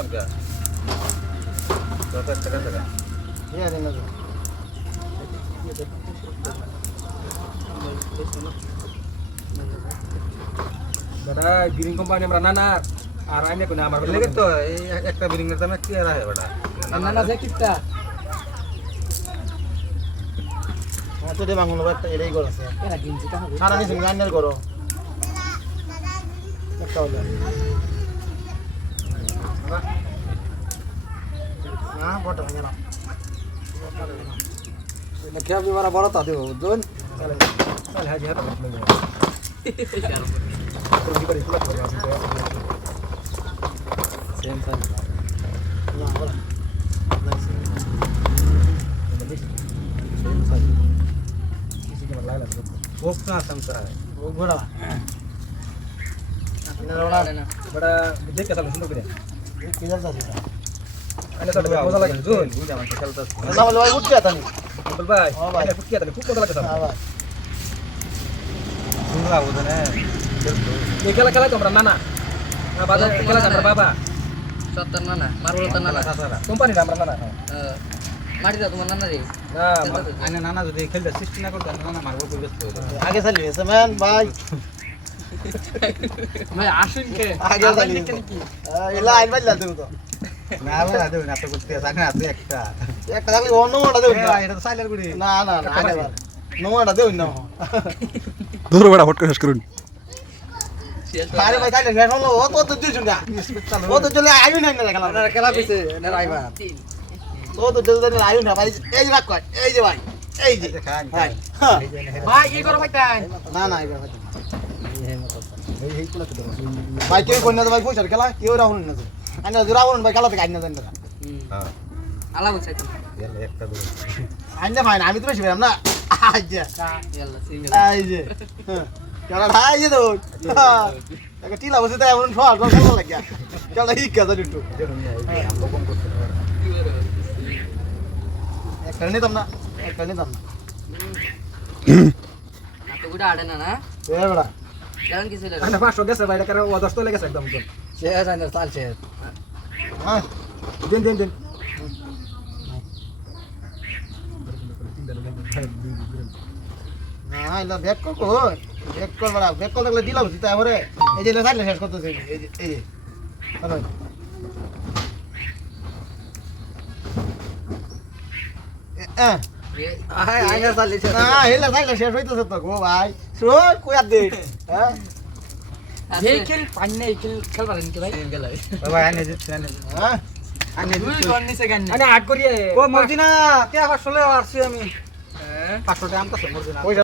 দিতাম কে দশ হাজার টাকা টাকা ইয়া দেন না তো। দাদা গ্রিন কোম্পানি আমরা না না আর আমি কোন আমার লেগে তো এই এক- একটা বিল্ডিং এর দামে কি আর হয় বেটা না না যে কিটা হ্যাঁ, তো দে বাংলো একটা এটাই ঘর আছে এরা গিনছি তা হবে সারা নিছি গান্ডার করো একটা হলো না বড়টা ভেঙে না এটা কে আপনি মারা বড় তা দেব জন চলে চলে হাজি হাত করতে হবে সেম খেলা খেলা তোমরা না না না বাজার খেলা আমরা বাবা। সত্তর নানা মারবো তো নানা। কোম্পানি আমরা না না মাটি দাও তোমার নানা রে না নানা যদি খেলতে সৃষ্টি না করতে নানা মারবো কই আগে চালিয়ে গেছে ম্যান ভাই। ভাই আসুন কে? আগে চালিয়ে গেছে। এলা আইন দেব তো। ভাই ধরো বেড়া ফট শেষ করুন। ভাই ভাই এই যে কয়, এই যে ভাই এই যে। ভাই হ্যাঁ। এই করো ভাই না না এবার ভাই কেউ কোন না ভাই পয়সা খেলা কেউ রাহুল না আইনা রাহুল ভাই খেলা থেকে আইনা জানি না হ্যাঁ আলা বলছে এলে একটা দুই আইনা ভাই না আমি তো বেশি ভাই না আইজা হ্যাঁ। খেলা ভাই যে তো একটা টিলা বসে তাই এমন ফল ফল খেলা লাগিয়া খেলা হিক কাজ একটু একটা নিতাম না একটা নিতাম না। তো গুড়া আড়ে না না? এ বড়া। জানেন কি ছিল না পাঁচশো গেছে ভাই এটা ও দশ লেগেছে একদম একদম সে চাল সে হ্যাঁ দিন দিন দিন না এলা কর ব্যাক কর বড়া ব্যাক কর লাগলে দিলাম সিতা এবারে এই যে লেখাইলে শেষ করতেছে এই যে এই যে হ্যাঁ দে হ্যাঁ? হ্যাঁ? আট করিয়ে। মর্জিনা কে আসছি আমি? হ্যাঁ পাঁচশো টাকা